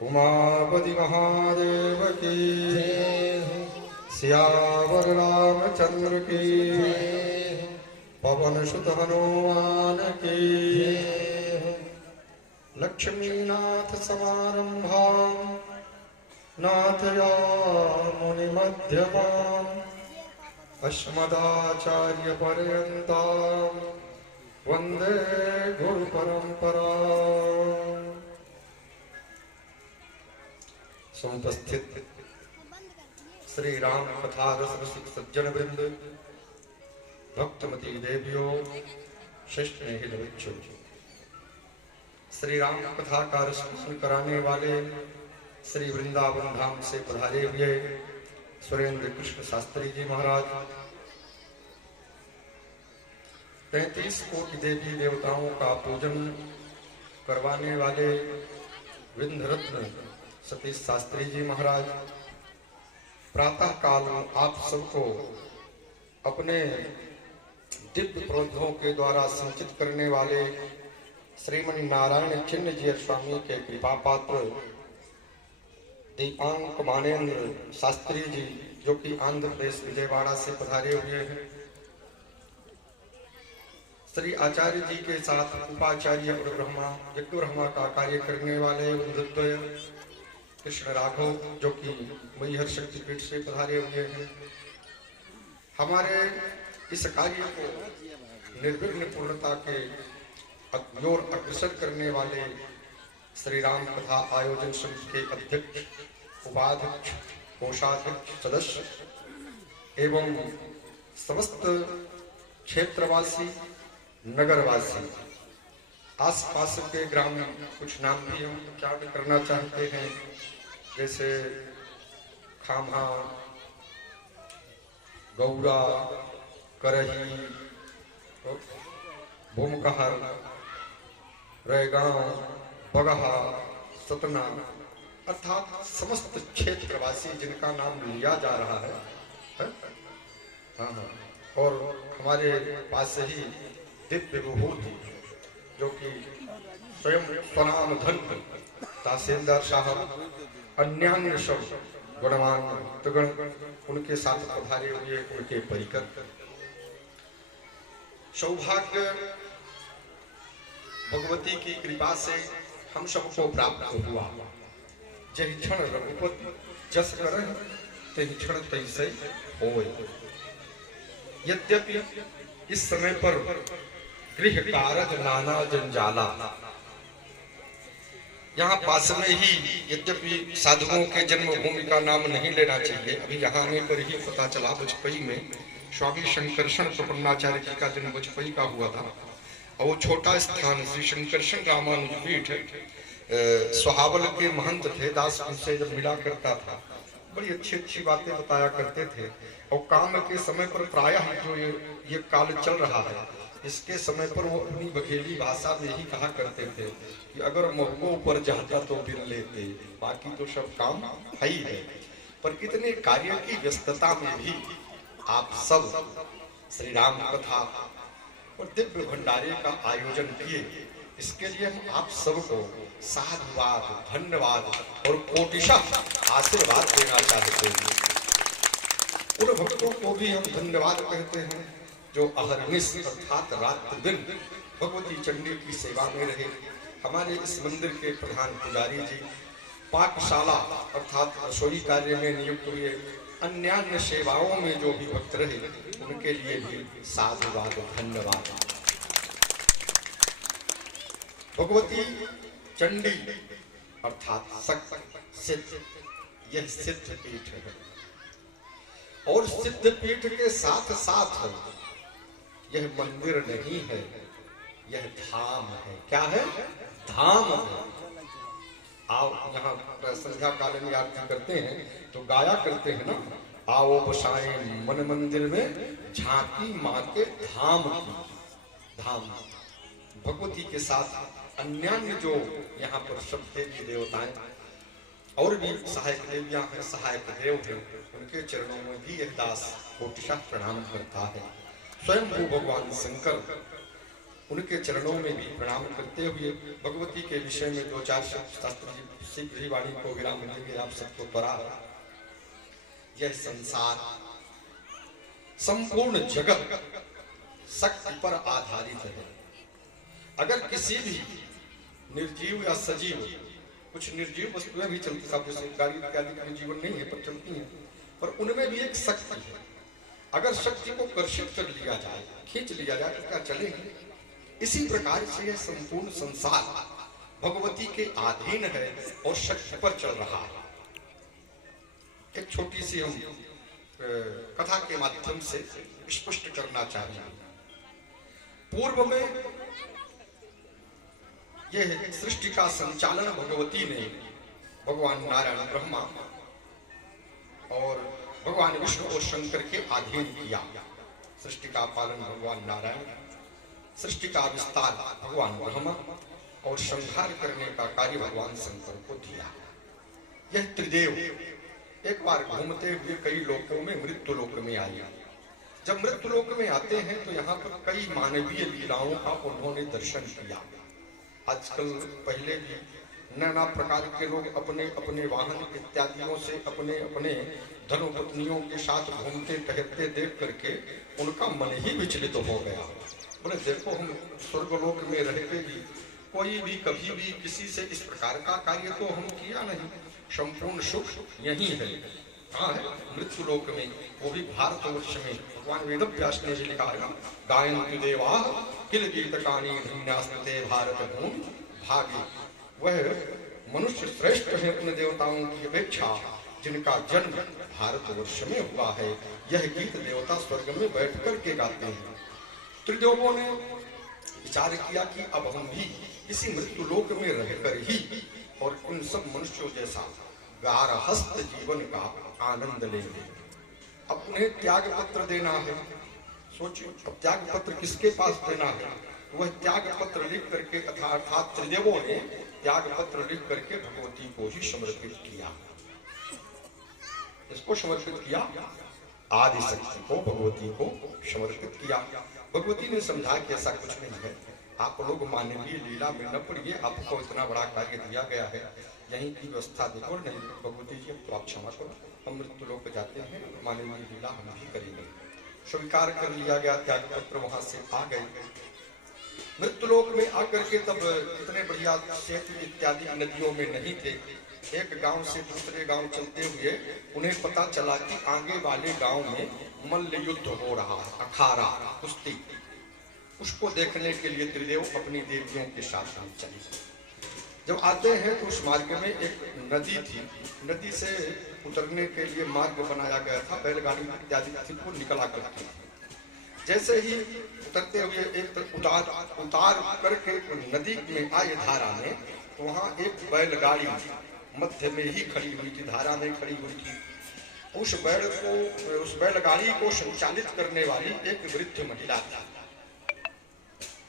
उमापति महादेव की, सियावर रामचंद्र की, पवन सुत हनुमान की, लक्ष्मीनाथ समारंभां नाथयामुनि मध्यमाम् अस्मदाचार्य पर्यन्तां वंदे गुरु परंपरा। समुपस्थित श्री राम कथा रस रसिक सज्जन वृंद, भक्तमती देवियों, शिष्ट हिल बच्चों, श्री राम कथा का रसपान कराने वाले श्री वृंदावन धाम से पधारे हुए सुरेंद्र कृष्ण शास्त्री जी महाराज, 33 कोटि देवी देवताओं का पूजन करवाने वाले विंध्यरत्न सतीश शास्त्री जी महाराज, प्रातः काल आप सबको अपने दिव्य प्रबंधों के द्वारा संचित करने वाले श्रीमणि नारायण चिन्ह जी स्वामी के कृपा पात्र दीपांक मानेन्द्र शास्त्री जी, जो कि आंध्र प्रदेश विजयवाड़ा से पधारे हुए हैं, श्री आचार्य जी के साथ उपाचार्य और ब्रह्मा का कार्य करने वाले वृंदद्वय कृष्ण राघव, जो कि मैहर शक्तिपीठ से पधारे हुए हैं, हमारे इस कार्य को निर्विघ्न पूर्णता के ओर अग्रसर करने वाले श्री राम कथा आयोजन समिति के अध्यक्ष, उपाध्यक्ष, कोषाध्यक्ष, सदस्य एवं समस्त क्षेत्रवासी, नगरवासी, आसपास के ग्राम कुछ नाम भी हम क्या करना चाहते हैं, जैसे खामा, गौरा, करही, भूमकहर, रैगांव, बगहा, सतना, अर्थात समस्त क्षेत्रवासी जिनका नाम लिया जा रहा है, हाँ, और हमारे पास से ही दिव्य विभूति, जो कि स्वयं स्वनाम धन तहसीलदार साहब, अन्यान्य सब गुणवान भक्तगण उनके साथ पधारे हुए, उनके परिकर, सौभाग्य भगवती की कृपा से हम सबको प्राप्त हुआ। जहि क्षण रघुपति जस करहि तहि क्षण तैसे होय। यद्यपि इस समय पर गृह कारज नाना जंजाला, यहाँ पास में ही, यद्यपि साधुओं के जन्मभूमि का नाम नहीं लेना चाहिए, अभी यहाँ आने पर ही पता चला बचपई में स्वामी शंकरषण प्रपन्नाचार्य जी का जन्म बचपई का हुआ था, और वो छोटा स्थान श्री शंकरषण रामानुज पीठ सुहावल के महंत थे, दास उनसे जब मिला करता था, बड़ी अच्छी अच्छी बातें बताया करते थे, और काम के समय पर प्रायः जो ये काल चल रहा है, इसके समय पर वो अपनी बघेली भाषा में ही कहा करते थे कि अगर महुओं पर जाता तो बिन लेते, बाकी तो सब काम है ही है। पर इतने कार्य की व्यस्तता में भी आप सब श्री राम कथा और दिव्य भंडारे का आयोजन किए, इसके लिए हम आप सबको साधुवाद, धन्यवाद और कोटिशः आशीर्वाद देना चाहते हैं। उन भक्तों को भी हम धन्यवाद कहते हैं जो अहर्निश अर्थात रात दिन भगवती चंडी की सेवा में रहे। हमारे इस मंदिर के प्रधान पुजारी जी पाकशाला अर्थात रसोई कार्य में नियुक्त हुए, अन्यान्य सेवाओं में जो भी भक्त रहे, उनके लिए भी साधुवाद, धन्यवाद। भगवती चंडी अर्थात शक्ति सिद्ध, यह सिद्ध पीठ है, और सिद्ध पीठ के साथ साथ यह मंदिर नहीं है, यह धाम है। क्या है? धाम है। आओ यहाँ संध्या काल में आरती करते हैं तो गाया करते हैं ना, आओ बसाएं मन मंदिर में झांकी माँ के धाम की। धाम भगवती के साथ अन्यान्य जो यहाँ पर सब देवी देवताएं और भी सहायक देवियां हैं, सहायक देव हैं, उनके चरणों में भी एक दास कोटिशः प्रणाम करता है। स्वयं भगवान शंकर उनके चरणों में भी प्रणाम करते हुए भगवती के विषय में दो चार शास्त्र जी शीघ्र ही वाणी को विराम देंगे आप सबको त्वरा। यह संसार संपूर्ण जगत शक्ति पर आधारित है। अगर किसी भी निर्जीव या सजीव, कुछ निर्जीव वस्तुएं भी चलती हैं, जैसे गाड़ी इत्यादि का जीवन नहीं है पर चलती हैं, पर उनमें भी एक शक्ति है। अगर शक्ति को कर्षित कर लिया जाए, खींच लिया जाए तो क्या चलेगी? इसी प्रकार से यह संपूर्ण संसार भगवती के अधीन है और शक्ति पर चल रहा है। एक छोटी सी हम कथा के माध्यम से स्पष्ट करना चाहिए। पूर्व में यह सृष्टि का संचालन भगवती ने भगवान नारायण ब्रह्मा और भगवान विष्णु और शंकर के अधीन किया। सृष्टि का पालन भगवान नारायण, सृष्टि का विस्तार भगवान ब्रह्मा और संहार करने का कार्य भगवान शंकर को दिया। यह त्रिदेव एक बार घूमते हुए कई लोकों में मृत्यु लोक में आए। जब मृत्यु लोक में आते हैं तो यहाँ पर कई मानवीय लीलाओं का उन्होंने दर्शन किया। आजकल पहले भी नाना प्रकार के लोग अपने अपने वाहन इत्यादियों से अपने अपने धर्मपत्नियों के साथ घूमते टहलते देख करके उनका मन ही विचलित हो गया। बोले देखो, हम स्वर्गलोक में रह के भी कोई भी कभी भी किसी से इस प्रकार का कार्य तो हम किया नहीं। संपूर्ण सुख यही है। कहाँ है? मृत्यु लोक में, वो भी भारतवर्ष में। भगवान वेद व्यास ने लिखा है, गायन्ति देवा किल गीतकानि धन्यास्ते भारत भूमि भागे। वह मनुष्य श्रेष्ठ है उन देवताओं की अपेक्षा जिनका जन्म भारतवर्ष में हुआ है। यह गीत देवता स्वर्ग में बैठ कर के गाते हैं। त्रिदेवों ने विचार किया कि अब हम भी इसी मृत्यु लोक में रहकर ही और उन सब मनुष्यों जैसा गारहस्थ जीवन का आनंद लेंगे। अब उन्हें त्याग पत्र देना है। सोचिए, अब त्याग पत्र किसके पास देना है? वह त्याग पत्र लिख करके अर्थात त्रिदेवों ने त्याग पत्र लिख करके भगवती को ही समर्पित किया। इसको समर्पित किया, आदि शक्ति को, भगवती को समर्पित किया। भगवती ने समझा कि ऐसा कुछ नहीं है, आप लोग मानवीय लीला में न पड़िए, आपको इतना बड़ा कार्य दिया गया है, यहीं की व्यवस्था देखो। नहीं भगवती जी, तो आप क्षमा करो, हम मृत्यु लोक पे जाते हैं, मानवीय लीला हम भी करेंगे। स्वीकार कर लिया गया, त्याग पत्र वहां से आ गए। मृत्यु लोक में आकर के तब इतने बढ़िया सेतु इत्यादि नदियों में नहीं थे। एक गांव से दूसरे गांव चलते हुए उन्हें पता चला कि आगे वाले गांव में मल्ल युद्ध हो रहा है, अखाड़ा, कुश्ती। उसको देखने के लिए त्रिदेव अपनी देवियों के साथ चले। जब आते हैं तो उस मार्ग में एक नदी थी। नदी से उतरने के लिए मार्ग बनाया गया था, बैलगाड़ी इत्यादि थी, वो निकला करती थी। जैसे ही उतरते हुए एक उतार करके नदी में आए धारा में, तो वहाँ एक बैलगाड़ी मध्य में ही खड़ी हुई थी, धारा में खड़ी हुई थी। उस बैलगाड़ी को संचालित करने वाली एक वृद्ध महिला थी,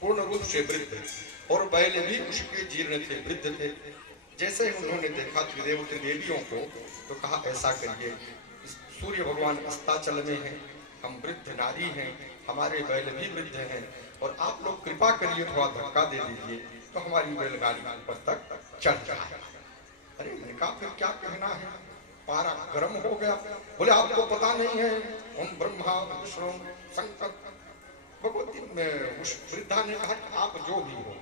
पूर्ण रूप से वृद्ध, और बैल भी उसके जीर्ण थे, वृद्ध थे। जैसे ही उन्होंने देखा त्रिदेव त्रिदेवियों को, तो कहा ऐसा करिए, सूर्य भगवान अस्ताचल में हैं, हम वृद्ध नारी हैं, हमारे बैल भी वृद्ध हैं, और आप लोग कृपा करिए थोड़ा धक्का दे दीजिए तो हमारी बैलगाड़ी ऊपर तक चढ़ जाए। अरे इनका फिर क्या कहना है, पारा गर्म हो गया। बोले आपको पता नहीं है, हम ब्रह्मा विष्णु शंकर। भगवती में उस वृद्धा ने कहा कि आप जो भी हो।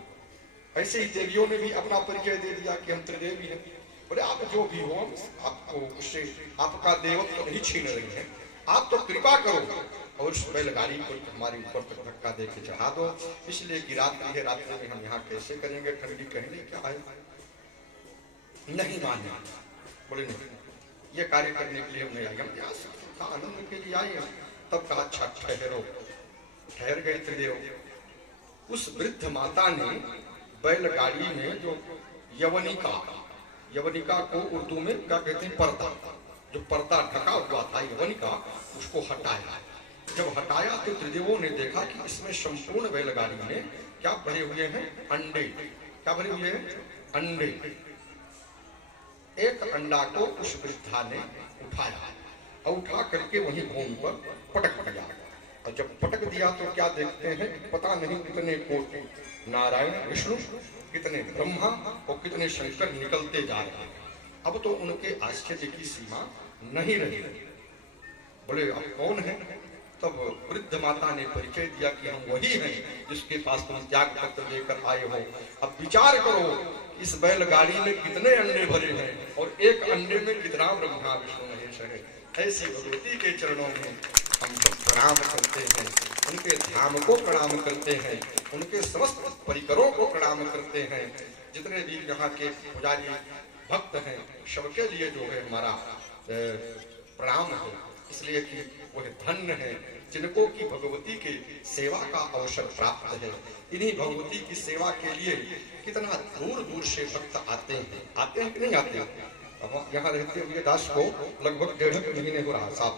ऐसे ही देवियों ने भी अपना परिचय दे दिया कि हम त्रिदेवी हैं। बोले आप जो भी हो, आपको उससे आपका देवत्व नहीं छीन रही है, आप तो कृपा करो और उस बैलगाड़ी को हमारे ऊपर तक धक्का दे के चढ़ा दो, इसलिए कि रात्रि है, रात्रि में हम यहाँ कैसे करेंगे, ठंडी कहेंगे क्या है। नहीं माने, बोले नहीं, ये कार्य करने के लिए हमने आए, हम आनंद के लिए आए। तब कहा अच्छा ठहरो। ठहर गए त्रिदेव। उस वृद्ध माता ने बैलगाड़ी में जो यवनिका को उर्दू में क्या कहते हैं, पर्दा, जो पर्दा ढका हुआ था यवनिका, उसको हटाया। जब हटाया तो त्रिदेवों ने देखा कि इसमें संपूर्ण बैलगाड़ी में क्या भरे हुए हैं, अंडे। क्या भरे हुए हैं, अंडे। एक अंडा को उस वृद्धा ने उठाया और उठा करके वहीं भूमि पर पटक दिया। और जब पटक दिया तो क्या देखते हैं, पता नहीं कितने कोटि नारायण विष्णु, कितने ब्रह्मा और कितने शंकर निकलते जा रहे हैं। अब तो उनके आश्चर्य की सीमा नहीं रही। बोले अब कौन है? तब वृद्ध माता ने परिचय दिया कि हम वही हैं जिसके पास तुम त्याग पत्र लेकर आए हो। अब विचार करो, इस बैलगाड़ी में कितने अंडे भरे हैं और एक अंडे में कितना ब्रह्मा विष्णु महेश है। ऐसी भगवती के चरणों में हम सब प्रणाम करते हैं, उनके धाम को प्रणाम करते हैं, उनके समस्त परिकरों को प्रणाम करते हैं। जितने भी यहाँ के पुजारी भक्त हैं सबके लिए जो है हमारा प्रणाम है, इसलिए कि वह धन्य है जिनको की भगवती के सेवा का अवसर प्राप्त है। इन्हीं भगवती की सेवा के लिए कितना दूर दूर से भक्त आते हैं कि नहीं आते? अब यहाँ रहते हुए दास को लगभग 1.5 महीने हो रहा साहब।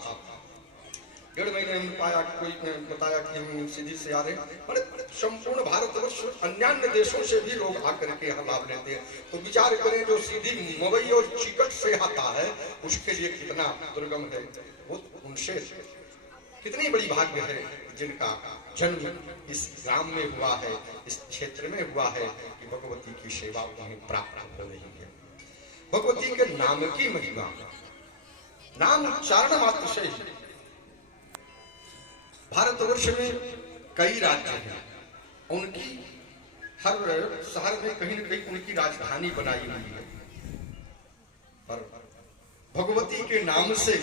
1.5 महीने में पाया, कोई बताया कि हम सीधी से आ रहे हैं। संपूर्ण भारतवर्ष अन्य देशों से भी लोग आकर के यहाँ लाभ लेते हैं। तो विचार करें, जो सीधी मुंबई और चिकट से आता है उसके लिए कितना दुर्गम है। वो उनसे कितनी बड़ी भाग्य है जिनका जन्म इस ग्राम में हुआ है, इस क्षेत्र में हुआ है, कि भगवती की सेवा उन्हें प्राप्त हो रही है। भगवती के नाम की महिमा, नाम उच्चारण मात्र से ही भारतवर्ष में कई राज्य हैं, उनकी हर शहर में कहीं न कहीं उनकी राजधानी बनाई हुई है। पर भगवती के नाम से,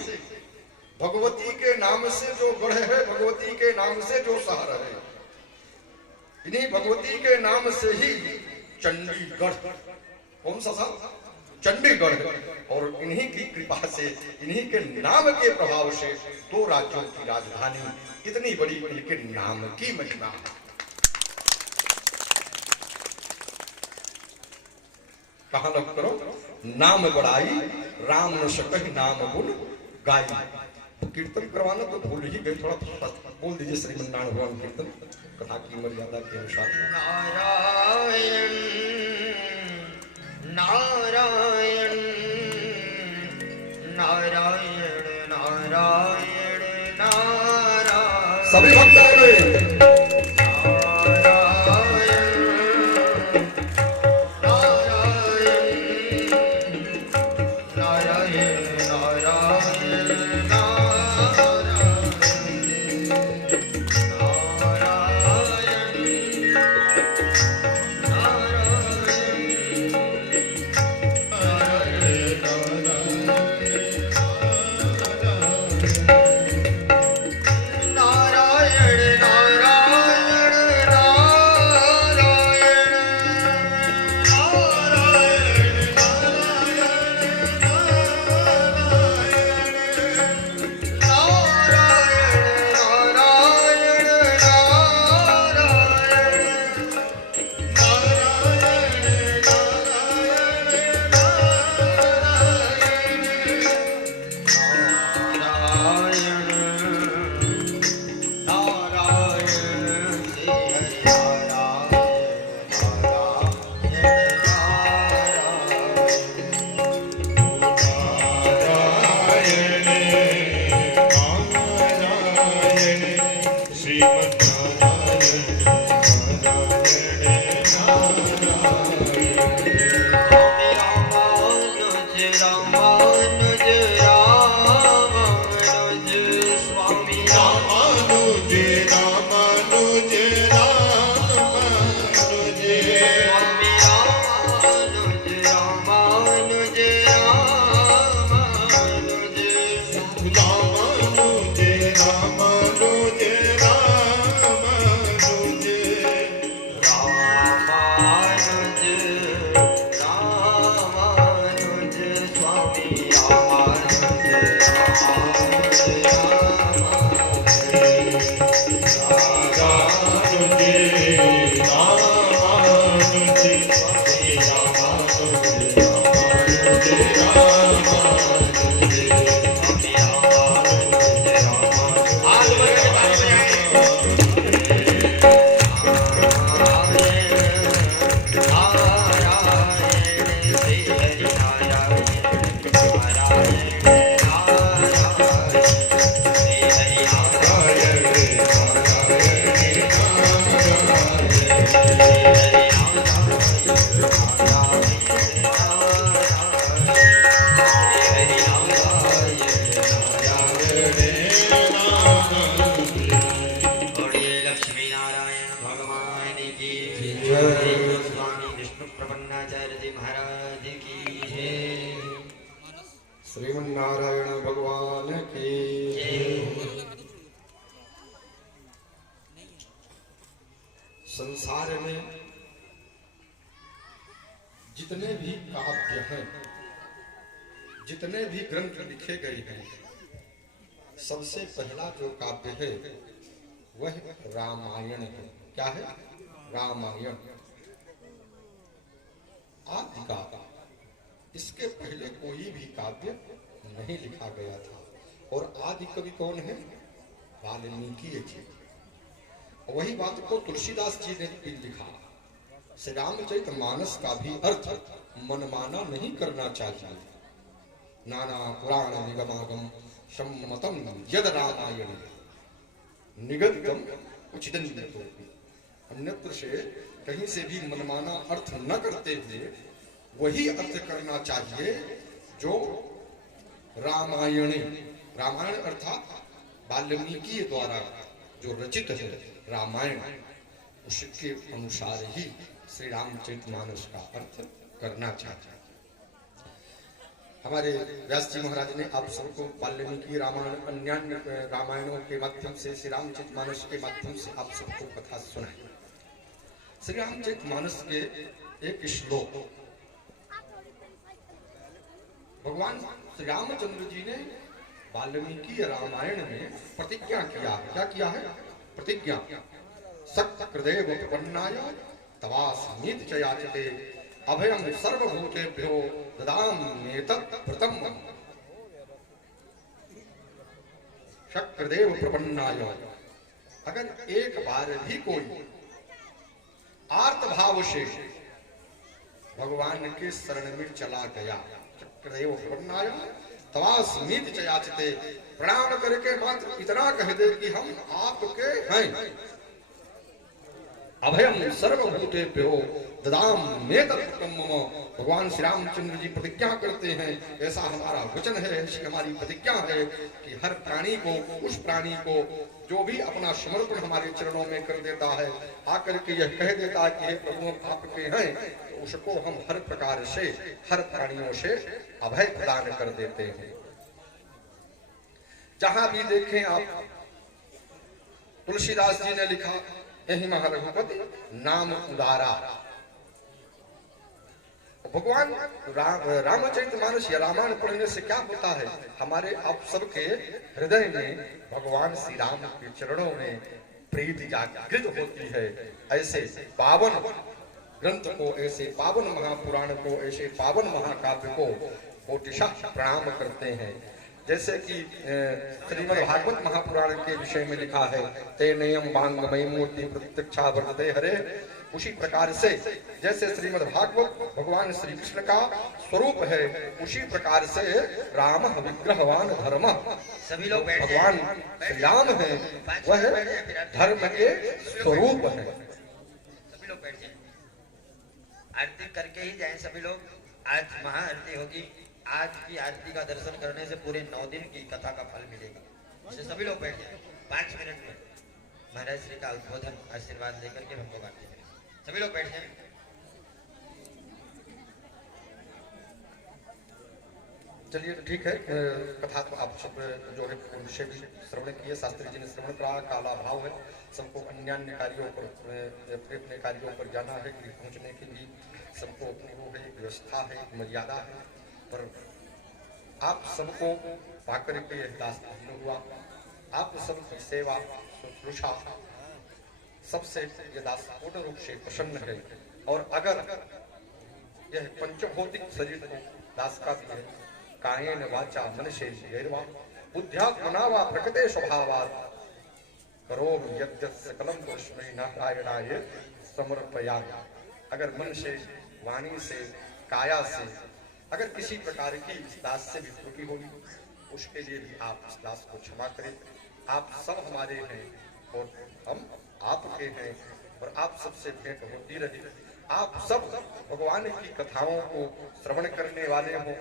भगवती के नाम से जो गढ़ है, भगवती के नाम से जो शहर है, इन्हीं भगवती के नाम से ही चंडीगढ़, कौन सा साहब? चंडीगढ़। और इन्हीं की कृपा से, इन्हीं के नाम के प्रभाव से 2 राज्यों की राजधानी, इतनी बड़ी इनके नाम की महिमा। कहा लग करो, नाम बड़ाई राम न सकहि नाम गुण गाई। कीर्तन करवाना तो भूल ही गए, थोड़ा बोल दीजिए श्रीमन्नारायण भगवान कीर्तन कथा की मर्यादा के अनुसार। नारायण नारायण नारायण नारायण नारायण। सभी भक्तों में बोलिए लक्ष्मी नारायण भगवान की जय। स्वामी विष्णु प्रपन्नाचार्य जी महाराज की जय। श्रीमन्नारायण भगवान की संसार में जितने भी काव्य हैं, जितने भी ग्रंथ लिखे गए हैं, सबसे पहला जो काव्य है वह रामायण है। क्या है? रामायण आदि काव्य। इसके पहले कोई भी काव्य नहीं लिखा गया था। और आदि कवि कौन है? वाल्मीकि जी। वही बात को तुलसीदास जी ने भी लिखा। श्री रामचरितमानस का भी अर्थ मनमाना नहीं करना चाहिए। नाना पुराण निगमागम सम्मतम यद रामायण निगदितम उचितन्यतो। अन्यत्र से कहीं से भी मनमाना अर्थ न करते हुए वही अर्थ करना चाहिए जो रामायण, रामायण अर्थात वाल्मीकि द्वारा जो रचित है रामायण, उसके अनुसार ही श्री रामचरितमानस का अर्थ करना चाहिए। हमारे व्यास जी महाराज ने आप सबको वाल्मीकि रामायण, अन्य रामायणों के माध्यम से, श्री रामचरितमानस के माध्यम से आप सबको कथा सुनाई। श्री रामचरितमानस के एक श्लोक भगवान श्री रामचंद्र जी ने वाल्मीकि रामायण में प्रतिज्ञा किया। क्या किया है? प्रतिज्ञा। सत्यकृदेव प्रपन्नाय तवास्मीति च याचते अभयं सर्वभूतेभ्यो ददाम्येतत् व्रतं। सत्यकृदेव प्रपन्नाय, अगर एक बार भी कोई आर्त भाव से भगवान के शरण में चला गया, सत्यकृदेव प्रपन्नाय तवास्मीति च याचते, प्रणाम करके मात्र इतना कह दे कि हम आपके हैं। अभयम सर्वभूतेभ्यो ददाम्येतत् व्रतं मम। भगवान श्री रामचंद्र जी प्रतिज्ञा करते हैं, ऐसा हमारा वचन है, ऐसी हमारी प्रतिज्ञा है कि हर प्राणी को, उस प्राणी को जो भी अपना समर्पण हमारे चरणों में कर देता है, आकर के यह कह देता है कि हे प्रभु हम आपके हैं, तो उसको हम हर प्रकार से, हर प्राणियों से अभय प्रदान कर देते हैं। जहां भी देखें आप, तुलसीदास जी ने लिखा, यही महारघुपति नाम उदारा। भगवान रामचरितमानस या रामायण पढ़ने से क्या होता है? हमारे आप सबके हृदय में भगवान श्री राम के चरणों में प्रीति जागृत होती है। ऐसे पावन ग्रंथ को, ऐसे पावन महापुराण को, ऐसे पावन महाकाव्य को कोटिशः प्रणाम करते हैं। जैसे कि श्रीमद् भागवत महापुराण के विषय में लिखा है, तेनयम वांगमयी मूर्ति प्रत्यक्षा वर्तते हरे। उसी प्रकार से जैसे श्रीमद् भागवत भगवान श्री कृष्ण का स्वरूप है, उसी प्रकार से राम विग्रहवान धर्म, सभी लोग भगवान श्री राम है, वह धर्म के स्वरूप है। सभी लोग बैठ जाएं, आरती करके ही जाएं सभी लोग। आज महाआरती होगी। आज की आरती का दर्शन करने से पूरे 9 दिन की कथा का फल मिलेगा। इसलिए सभी लोग बैठ जाएं। 5 मिनट में महाराज श्री का उद्बोधन आशीर्वाद लेकर के हम लोग आरती करें। सभी लोग बैठ जाएं। चलिए तो ठीक है, कथा तो आप सब जो है विषय भी श्रवण किए, शास्त्री जी ने श्रवण करा। काला भाव है, सबको अन्य कार्यों पर, अपने कार्यों पर जाना है, कि पहुंचने के लिए सबको अपनी वो है, व्यवस्था है, मर्यादा है। पर आप सबको पाकर के यह दास हुआ, आप सब सेवा शुश्रूषा सबसे ये दास पूर्ण रूप से प्रसन्न है। और अगर यह पंचभौतिक शरीर को दास का भी है, कायेन वाचा मनसेन्द्रियैर्वा बुद्ध्यात्मना वा प्रकृते स्वभावात् करोमि यद्यत् सकलं तस्मै नारायणाय समर्पयामि। अगर मन से, वाणी से, काया से अगर किसी प्रकार की इस दास से विकृति होगी, उसके लिए भी आप इस दास को क्षमा करें। आप सब हमारे हैं और हम आपके हैं, और आप सबसे भेंट होती रही। आप सब भगवान की कथाओं को श्रवण करने वाले हों,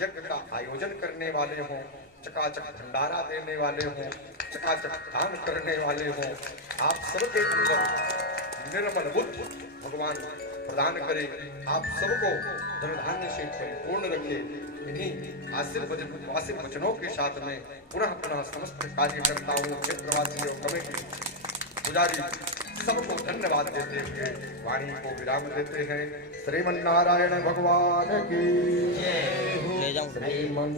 यज्ञ का आयोजन करने वाले हों, चकाचक भंडारा देने वाले हों, चकाचक दान करने वाले हों, आप सबके अंदर निर्मल बुद्धि भगवान प्रदान करे, आप सबको धन धान्य से परिपूर्ण रखे। इन्हीं आशीर्वाद वचनों के साथ में पुनः पुनः समस्त कार्यकर्ताओं, क्षेत्रवासियों, कमेटी, पुजारी सबको धन्यवाद देते हुए वाणी को विराम देते हैं। श्रीमन्नारायण भगवान की ले जाऊं श्रीमन